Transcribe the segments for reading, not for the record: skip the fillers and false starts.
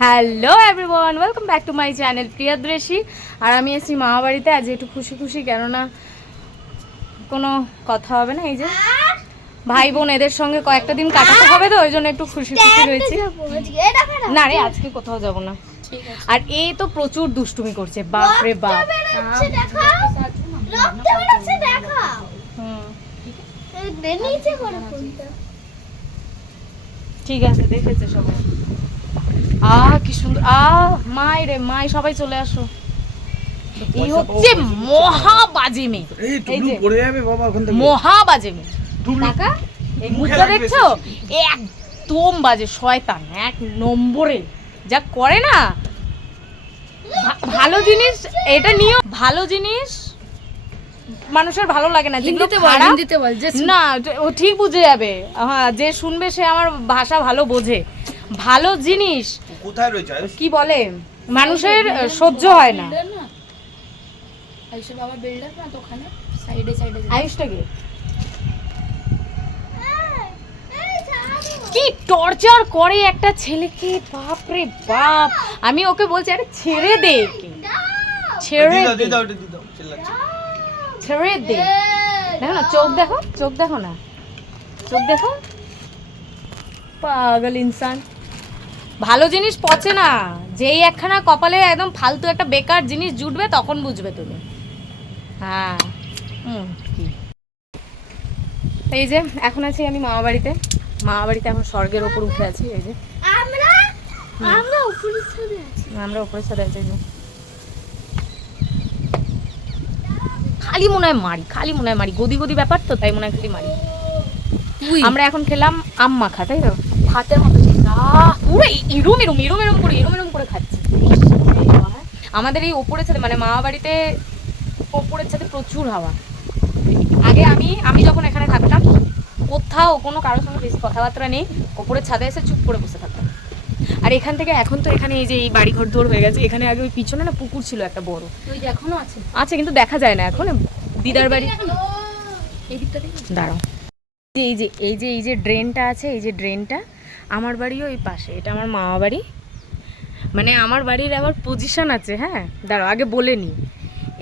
Hello everyone, welcome back to my channel Priyadarshi. আর আমি এসেছি মামা বাড়িতে আজ একটু খুশি খুশি, কেননা কোনো কথা হবে না। এই যে ভাই বোন এদের সঙ্গে কয়েকটা দিন কাটাতে হবে, তো ওই জন্য একটু খুশি খুশি রয়েছে। না রে, আজকে কোথাও যাব না। আর এই তো প্রচুর দুষ্টুমি করছে, বাপ রে বাপ। ঠিক আছে, দেখেছে সবাই। কি সুন্দর। মাই রে মাই, সবাই চলে আসো। এই হচ্ছে মহা বাজে মেয়ে, মহা বাজে মেয়ে। কাকা এই মুখটা দেখছো, একদম বাজে শয়তান, এক নম্বরে যা করে না। ভালো জিনিস এটা নিও, ভালো জিনিস মানুষের ভালো লাগে না, যেগুলো খারাপ না ও ঠিক বুঝে যাবে। হ্যাঁ, যে শুনবে সে আমার ভাষা ভালো বোঝে। ভালো জিনিস কোথায় রয়েছে কি বলে মানুষের সহ্য হয় না। আয়ুষটাকে কি টর্চার করে একটা ছেলেকে, বাপ রে বাপ। আমি ওকে বলছি আরে ছেড়ে দে, ছেড়ে দে, ছেড়ে দে। দেখো না, চোখ দেখো, চোখ দেখো না, চোখ দেখো, পাগল ইনসান। ভালো জিনিস পচে না, যেই একখানা কপালে একদম ফালতু একটা বেকার জিনিস জুটবে তখন বুঝবে তুমি। হ্যাঁ কি এই যে এখন আছি আমি মামা বাড়িতে। মামা বাড়িতে এখন স্বর্গের ওপর উঠে আছি। এই যে আমরা উপরে ছাদে আছি। খালি মনে হয় মারি, খালি মনে হয় মারি, গদি গদি ব্যাপার তো, তাই মনে হয় খালি মারি। আমরা এখন খেলাম আম মাখা, তাই তো ভাতের মতো পুরো এরম এরম এরম এরম করে এরম এরম করে খাচ্ছি। আমাদের এই ওপরের ছাদে, মানে মামা বাড়িতে ওপরের ছাদে প্রচুর হাওয়া। আগে আমি যখন এখানে থাকতাম, কোথাও কোনো কারোর সঙ্গে বেশি কথাবার্তা নেই, ওপরের ছাদে এসে চুপ করে বসে থাকতাম। আর এখান থেকে এখন তো এখানে এই যে এই বাড়ি ঘর দৌড় হয়ে গেছে। এখানে আগে ওই পিছনে না পুকুর ছিল একটা বড়, এখনো আছে আছে কিন্তু দেখা যায় না এখন। দিদার বাড়ি দাঁড়াও, এই যে এই যে এই যে ড্রেনটা আছে, এই যে ড্রেনটা আমার বাড়িও এই পাশে, এটা আমার মামা বাড়ি। মানে আমার বাড়ির আবার পজিশন আছে। হ্যাঁ দাঁড়াও, আগে বলে নি।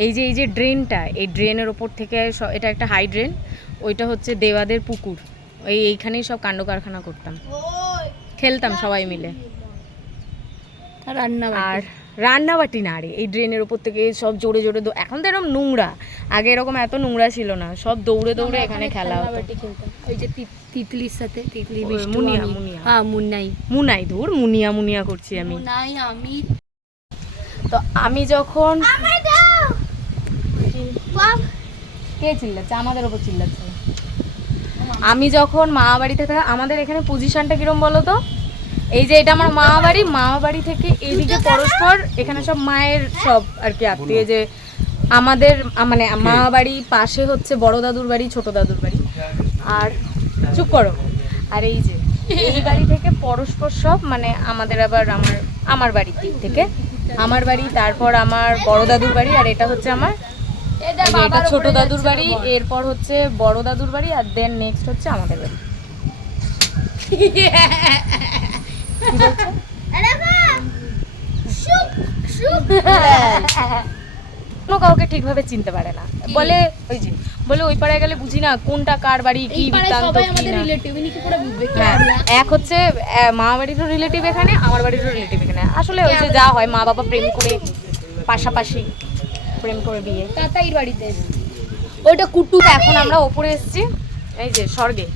এই যে ড্রেনটা, এই ড্রেনের ওপর থেকে এটা একটা হাই ড্রেন, ওইটা হচ্ছে দেওয়াদের পুকুর। এইখানেই সব কাণ্ড কারখানা করতাম, খেলতাম সবাই মিলে। আর রান্নাবাটি না রে, এই ড্রেনের ওপর থেকে সব জোরে জোরে, এখন তো এরকম নোংরা, আগে এরকম এত নোংরা ছিল না, সব দৌড়ে দৌড়ে এখানে খেলা হতো। ওই যে তিতলির সাথে, তিতলি মুনিয়া মুনিয়া, হ্যাঁ মুনাই ধুর, মুনিয়া মুনিয়া করছি আমি। আমি তো আমি যখন কে চিল্লাচ্ছে আমাদের ওপর চিল্লাচ্ছে। আমি যখন মামা বাড়িতে থাকা, আমাদের এখানে পজিশনটা কিরম বলো তো, এই যে এটা আমার মামা বাড়ি, মামা বাড়ি থেকে এইদিকে পরস্পর এখানে সব মায়ের সব আর কি আত্মীয়। যে আমাদের মানে মামা বাড়ি পাশে হচ্ছে বড় দাদুর বাড়ি, ছোট দাদুর বাড়ি। আর চুপ করো। আর এই যে এই বাড়ি থেকে পরস্পর সব, মানে আমাদের আবার আমার বাড়ির দিক থেকে আমার বাড়ি, তারপর আমার বড় দাদুর বাড়ি, আর এটা হচ্ছে আমার এটা ছোট দাদুর বাড়ি, এরপর হচ্ছে বড় দাদুর বাড়ি, আর দেন নেক্সট হচ্ছে আমাদের বাড়ি। কাউকে ঠিকভাবে চিনতে পারে না, বলে ওই যে বলে ওই পাড়ায় গেলে বুঝি না কোনটা কার বাড়ি, কি বৃত্তান্ত কি না। এক হচ্ছে মা বাড়িরও রিলেটিভ এখানে, আমার বাড়িরও রিলেটিভ এখানে। আসলে ওই যে যা হয়, মা বাবা প্রেম করে পাশাপাশি প্রেম করে বিয়ে। কাতাইর বাড়িতে ওইটা কুটু। এখন আমরা ওপরে এসেছি, এই যে স্বর্গে,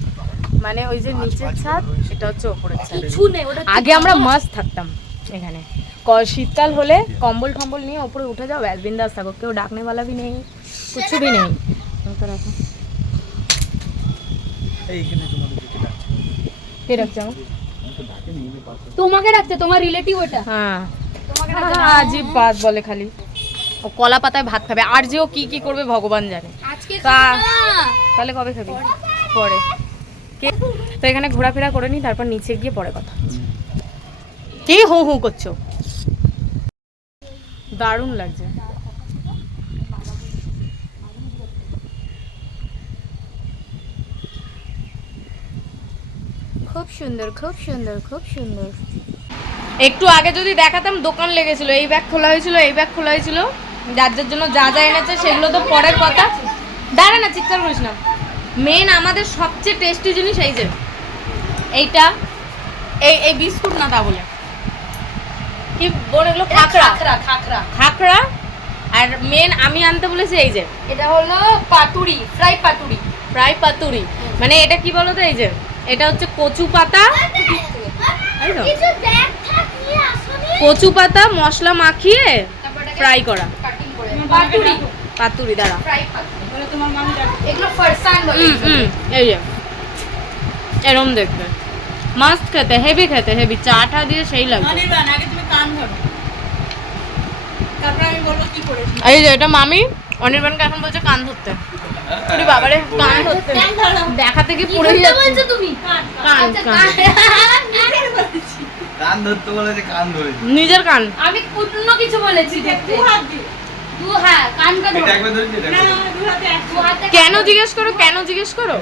মানে ওই যে নিচের ছাদ, এটা হচ্ছে ওপরের ছাদ। আগে আমরা মাস্ত থাকতাম এখানে, শীতকাল হলে কম্বল টম্বল নিয়ে ওপরে উঠে যাও, ব্যাস বিন্দাস থাকো, কেউ ডাকনে वाला भी नहीं, कुछ भी नहीं। কে ডাকছে? তোমাকে ডাকছে, তোমার রিলেটিভ ওটা। হ্যাঁ আজীব বাত বলে খালি। ও কলা পাতায় ভাত খাবে, আর যে ও কি কি করবে ভগবান জানে। তাহলে কবে খাবি? পরে। তো এখানে ঘোরাফেরা করে নি, তারপর নিচে গিয়ে পরে কথা হচ্ছে। কি হু হু করছো? দারুণ লাগছে। খুব সুন্দর খুব সুন্দর খুব সুন্দর। একটু আগে যদি দেখাতাম দোকান লেগেছিল, এই ব্যাগ খোলা হয়েছিল, এই ব্যাগ খোলা হয়েছিল, যার যার জন্য যা যা এনেছে সেগুলো তো পরের কথা। দাঁড়া না, চিৎকার করিস না। মেন আমাদের সবচেয়ে টেস্টি জিনিস এই যে এইটা, এই বিস্কুট না তা বলে কি বলে এগুলো, খাকরা খাকরা। খাকরা। আর মেন আমি আনতে বলেছি এই যে এটা হলো পাতুরি, ফ্রাই পাতুরি। ফ্রাই পাতুরি। মানে এটা কি বলো তো, এই যে এটা হচ্ছে কচু পাতা, তাই তো? কচু পাতা মশলা মাখিয়ে ফ্রাই করা কাটিং করে পাতুরি। পাতুরি। দাঁড়া, ফ্রাই পাতুরি বলে তোমার মামি জানে। এগুলো ফারসান বলে। এই যে এরম দেখতে মাস্ত খেতে, হেভি খেতে, হেভি চাটা দিয়ে সেই লাগবে। অনির্বাণ, আগে তুমি কান ধরো, তারপর আমি বলবো কি করেছি। এই যে এটা মামি অনির্বাণকে এখন বলছে কান ধরতে। তুই বাবারে কান ধরতে দেখাতে কি পুরো বলছো তুমি? কান আচ্ছা, কান কান ধরতে বলেছে, কান ধরেছি। নিজের কান। আমি অন্য কিছু বলেছি দেখতে। দু হাত দিয়ে। হ্যাঁ, কানটা ধরো। এটা একবার ধরেছি, এটা না একবার না, ধরেছি। দু হাতে এক। দু হাতে কেন জিজ্ঞেস করো, কেন জিজ্ঞেস করো?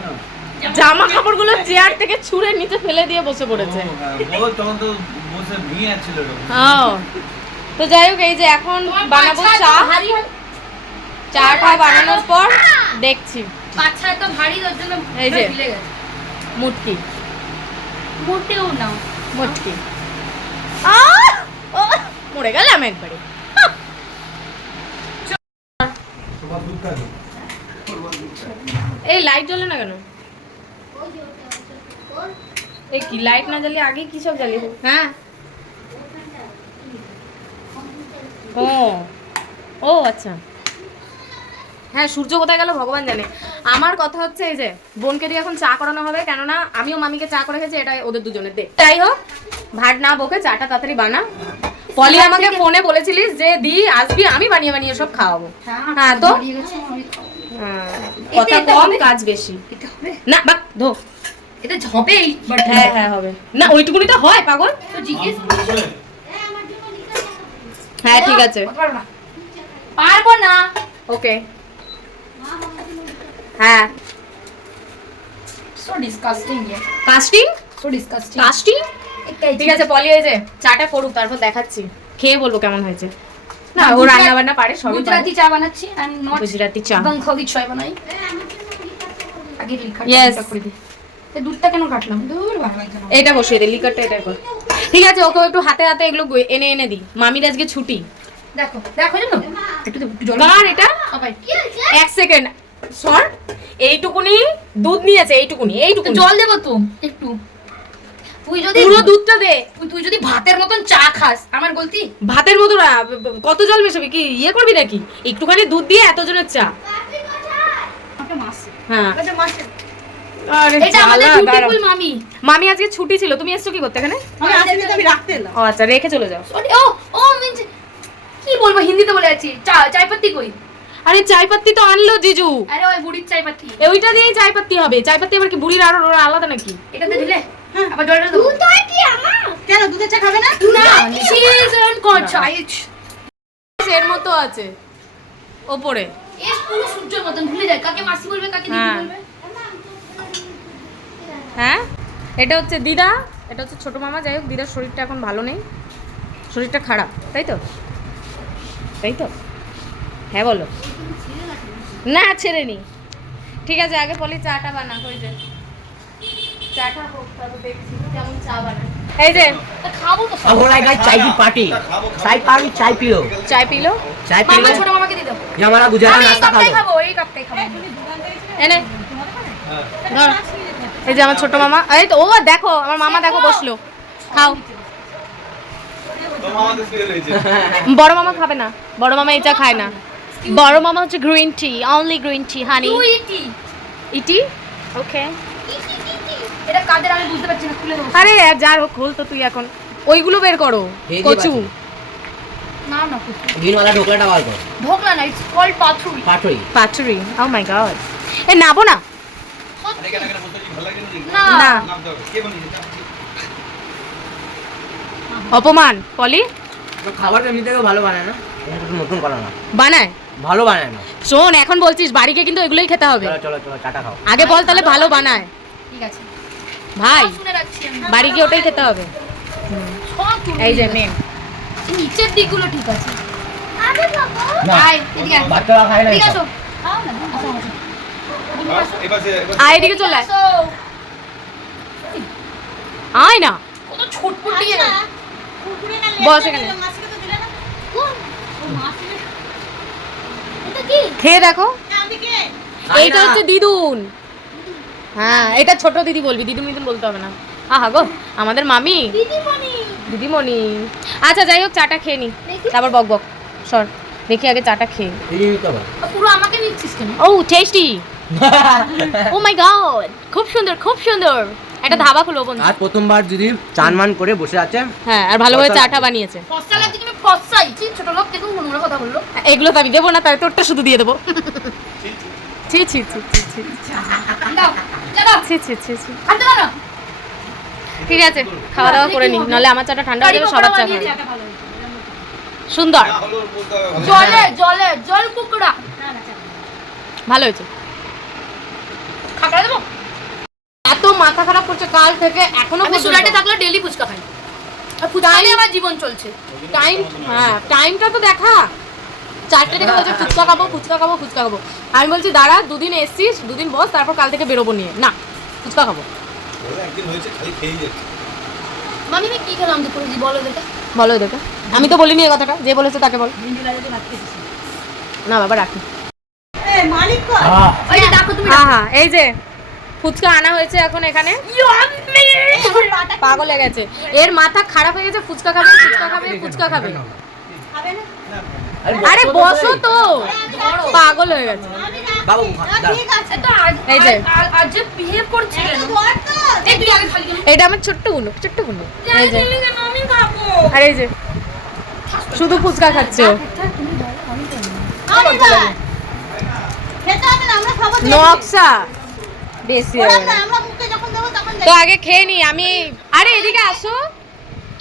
জামা কাপড়গুলো চেয়ার থেকে ছুঁড়ে নিচে ফেলে দিয়ে বসে পড়েছে। ও, হ্যাঁ, ও তখন তো বসে ভুঁয়ে যাচ্ছিল এরকম। ও, তো যাই হোক, এই যে এখন বানাবো চা। চাটা বানানোর পর দেখছি। পাছা তো ভারী, ওর জন্য এই যে। ভিলে গেছে। মুটকি মোটেও না। মুটকি মরে গেলাম একবারে। তোমার দুধ খাবে? এই লাইট জ্বলে না কেন? এই কি লাইট না জ্বালিয়ে আগে কি সব জ্বালিয়ে? হ্যাঁ, ও ও আচ্ছা। হ্যাঁ, সূর্য কোথায় গেল ভগবান জানে। আমার কথা হচ্ছে এই যে বোনকে দিয়ে এখন চা করানো হবে, কেননা আমিও মামিকে চা করে গেছি, এটা ওদের দুজনের দে। যাই হোক, ভাট না বকে চাটা তাড়াতাড়ি বানা। পলি আমাকে ফোনে বলেছিলিস যে দি আসবি, আমি বানিয়ে বানিয়ে সব খাওয়াবো। হ্যাঁ তো হারিয়ে গেছে, আমি হ্যাঁ, কথা এটা কম হবে? কাজ বেশি। এটা হবে? না বাক ধো। এটা হবেই, বাট হ্যাঁ হ্যাঁ হবে না, ওইটুকুনি তো হয় পাগল। তো জিজ্ঞেস করছো। হ্যাঁ ঠিক আছে, পারবো না। পারবো না। ওকে। হ্যাঁ, সো ডিসকাস্টিং ইয়ার। Casting so disgusting. কাস্টিং ঠিক আছে, পলি এই যে চাটা করুক, তারপর দেখাচ্ছি, খেয়ে বলবো কেমন হয়েছে। না ও রান্না বান্না পারে, সবই পারে। গুজরাটি চা বানাচ্ছি, আই এম নট গুজরাটি চা। বাংলাদেশি চা বানাই। আগে লিখা Yes. করে দি। তো দুধটা কেন কাটলাম? দূর ভালো লাগছে না। এটা বসিয়ে দে, লিকারটা এটা কর। ঠিক আছে, ওকে একটু হাতে হাতে এগুলো এনে এনে দি। মামির আজকে ছুটি। দেখো, দেখো জানো? একটু জল কার এটা? সবাই। এক সেকেন্ড সর। এইটুকুনি দুধ নিয়েছে, এইটুকুনি তো এইটুকুনি জল দেবো তো একটু। তুই যদি পুরো দুধটা দে। তুই যদি ভাতের মতন চা খাস, আমার গলতি? ভাতের মতো না, কত জল মেশাবি? কি ইয়ে করবি নাকি? একটুখানি দুধ দিয়ে এতজনের চা। আমাকে মাছ। হ্যাঁ, আচ্ছা মাছ। আরে এটা আমাদের জ্বালা, দাঁড়াও। বিউটিফুল মামি। মামি আজকে ছুটি ছিল, তুমি এসছো কি করতে এখানে? আমি আসলে তো আমি রাখতে এলাম। ও আচ্ছা, রেখে চলে যাও। ও ও মিন্স কি বলবো, হিন্দিতে বলে যাচ্ছি। চা চাই পাত্তি কই? আরে চাই পাত্তি তো আনলো জিজু। আরে ওই বুড়ির চাই পাত্তি। ওইটা দিয়েই চাই পাত্তি হবে। চাই পাত্তি আবার কি বুড়ির আর ওর আলাদা নাকি? এটাতে দিলে আবার জলটা দেবো। কেন দুধের চা খাবে না? না সিজন কোন চাই? এর মতো আছে ওপরে। এস পুরো সূর্যের মতন ভুলে যায় কাকে মাসি বলবে, কাকে দিদি হ্যাঁ। বলবে। হ্যাঁ, এটা হচ্ছে দিদা, এটা হচ্ছে ছোট মামা। যাই হোক, দিদার শরীরটা এখন ভালো নেই, শরীরটা খারাপ, তাই তো? তাই তো? হ্যাঁ বলো। না ছেড়ে নি। ঠিক আছে, আগে পলি চাটা বানা। হয়ে যায় চাটা হোক, তারপর দেখছি কেমন চা বানায়। এই যে খাবো তো अब हो रहा है गाइस चाय की पार्टी। चाय पार्टी, चाय पियो। চাय পিলো। चाय মামা पियो। ছোট মামাকে দিয়ে দাও। ये हमारा गुजराती আমি এই नाश्ता खा কাপটাই लो। খাবো, এই কাপটাই খাবো। এনে ধর। এই যে আমার ছোট মামা, এই তো ও দেখো আমার মামা, দেখো বসলো। খাও। তোমার আমাদের শুয়ে রয়েছে। বড় মামা খাবে না, বড় মামা এটা খায় না। বড় মামা হচ্ছে green tea, only green tea honey. তুই ইটি। ইটি ওকে। এটা কাদের আমি বুঝতে পারছি না, খুলে দেবো। আরে যার হোক, খোল তো তুই এখন। ওইগুলো বের করো, এই যে কচু। বাটি। না না কুছ ग्रीन वाला ढोकला डाल दो। ঢোকলা না, ইটস কল্ড পাথুরি। पाठोई। পাটরি। ও মাই গড, এ নাবো না। আরে কেন কেন বলতে ভালো লাগে না না, নাম দাও, কে বানিয়েছে? অপমান। পলি तो খাবার এমনিতে কেউ ভালো বানায় না, এটা একটু নতুন করা না, বানায়। ভালো বানায় না। শোন, এখন বলছিস বাড়িকে কিন্তু এগুলোই খেতে হবে। চলো চলো চলো চাটা খাও। আগে বল তাহলে ভালো বানায়। ঠিক আছে। ভাই সব শুনে রাখছি আমি। বাড়ি গিয়ে ওটাই খেতে হবে। সব তুমি এই যে নেন। নিচের দিকগুলো ঠিক আছে। না আয়, এদিকে আয়। বাচ্চারা খায় না এদিকে এসব। আসো। খাও না, আসো, আসো। এবার সে আয় এদিকে চলে আয়। আসো। আয় না কত ছটপটি এ। কুকুরে না বস এখানে। মাসিকে তো দিলে না। এটা কি? খেয়ে দেখো। না, আমি কে? এইটা হচ্ছে দিদুন। হ্যাঁ এটা ছোট দিদি বলবি, দিদুন দিদুন বলতে হবে না। আহা গো আমাদের মামি দিদিমণি। দিদিমণি। আচ্ছা যাই হোক চাটা খেয়ে নি, দেখি। তারপর বক বক। সর দেখি আগে চাটা খেয়ে। এই যে নিতে হবে। পুরো আমাকে নিচ্ছিস কেন? ও টেস্টি, ও মাই গড, খুব সুন্দর খুব সুন্দর। একটা ধাবা খুলো বন্ধু। আর প্রথমবার যদি চানমান করে বসে আছে হ্যাঁ আর ভালোভাবে চাটা বানিয়েছে। ফসা লাগছে তুমি ফসাই। ছোট লোক দেখুন নোংরা কথা বললো। এগুলো তো আমি দেবো না, তাই তোরটা শুধু দিয়ে দেবো। ছি ছি ছি ছি ছি দাও, দাও। ছি ছি ছি ছি। খাতে দাও না। ঠিক আছে খাওয়া দাওয়া করে নি, নাহলে আমার চাটা ঠান্ডা হয়ে যাবে, সবার চা খাবে। সুন্দর, না হলো বলতে হবে ভালো। জলে জলে জল কুকুরা। ভালো হয়েছে। খাবার দেবো? এত মাথা খারাপ করছে কাল থেকে এখনো আমি সুরাটে থাকলে ডেইলি ফুচকা খাই। আর ফুচকা দিয়ে আমার জীবন চলছে। টাইম, হ্যাঁ টাইমটা তো দেখা। 4টে থেকে বলছে ফুচকা খাবো ফুচকা খাবো ফুচকা খাবো। আমি বলছি দাঁড়া, দুদিন এসছিস, দুদিন বস, তারপর কাল থেকে বেরোবো নিয়ে। না ফুচকা খাবো। ওরা একদিন হয়েছে খালি খেয়েই যাচ্ছে। মামি আমি কি খেলাম দুপুরে জি বলো দেখে। বলো দেখে, আমি তো বলিনি এই কথাটা, যে বলেছে তাকে বল। না বাবা রাখি। এ, মালিক কই? ওই যে দেখো তুমি হ্যাঁ হ্যাঁ এই যে ফুচকা আনা হয়েছে এখন এখানে। পাগল হয়ে গেছে, এর মাথা খারাপ হয়ে গেছে। ফুচকা খাবে ফুচকা খাবে ফুচকা খাবে। খাবে না? আরে বসো তো, পাগল হয়ে গেছে। বাবু না, ঠিক আছে। এটা আজ এই যে। আজ যে বিহেভ করছে কেন? তো ধর তো। এই তুই আগে খালি কেন? এটা আমার ছোট্ট গুলো ছোট্ট গুলো। এই যে কেন আমি খাবো? আর এই যে শুধু ফুচকা খাচ্ছে ও। আমি না। খেতে হবে না, আমরা খাবো তো। নকশা বেশি ওরা হয়ে না, গেছে। আমরা মুখে যখন দেবো তখন তো আগে খেয়ে নি আমি। আরে এদিকে আসো,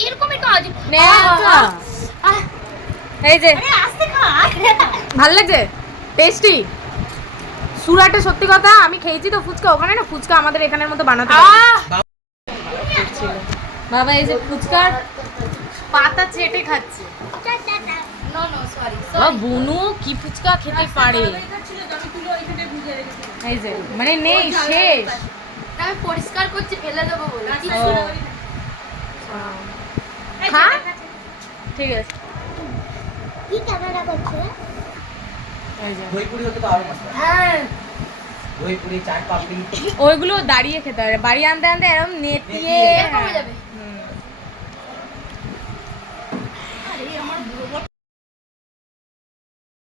এরকমই কাজ। নে একটা। এই যে আরে আস্তে খা। ভাল লাগছে, টেস্টি। সুরাটে সত্যি কথা আমি খেয়েছি তো ফুচকা, ওখানে না ফুচকা আমাদের এখানের মতো বানাতে পারে না। বাবা এই যে ফুচকার পাতা চেটে খাচ্ছে। No no sorry. বাবা বুনু কি ফুচকা খেতে পারে। এই যে মানে নেই শেষ। আমি পরিষ্কার করছি ফেলে দেবো বলে। খা ঠিক আছে। এই যে দই পুরি হতে তো আরো মস্ত। হ্যাঁ। দই পুরি চাট পাপড়ি ওইগুলো দাঁড়িয়ে খেতে হবে, বাড়ি আনতে আনতে এরকম নেতিয়ে। এরকম হয়ে যাবে। আরে আমার বুড়ো বর